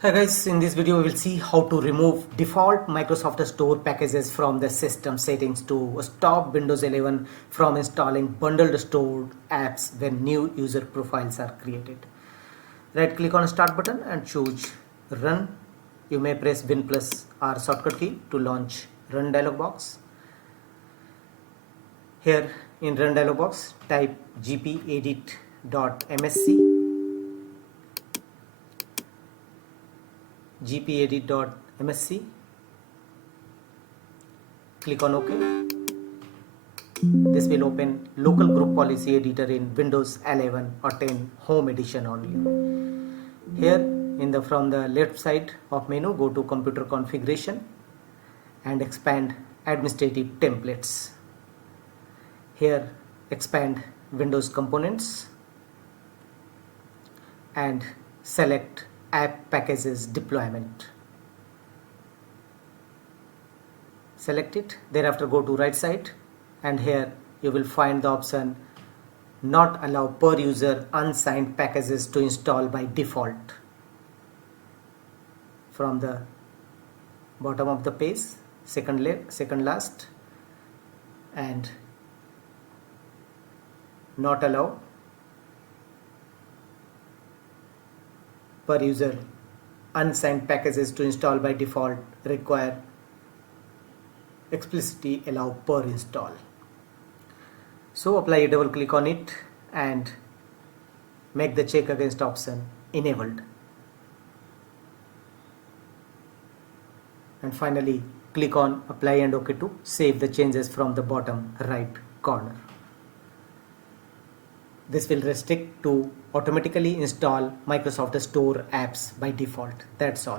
Hi guys, in this video we will see how to remove default Microsoft Store packages from the system settings to stop Windows 11 from installing bundled stored apps when new user profiles are created. Right click on start button and choose run. You may press Win plus R shortcut key to launch run dialog box. Here in run dialog box type gpedit.msc gpedit.msc, click on OK. This will open local group policy editor in Windows 11 or 10 home edition only. Here from the left side of menu, go to computer configuration and expand administrative templates. Here expand Windows components and select app packages deployment. Select it, thereafter go to right side and here you will find the option not allow per user unsigned packages to install by default. From the bottom of the page, second last, and not allow per user unsigned packages to install by default, require explicitly allow per install. So apply a double click on it and make the check against option enabled, and finally click on apply and OK to save the changes from the bottom right corner. This will restrict to automatically install Microsoft Store apps by default. That's all.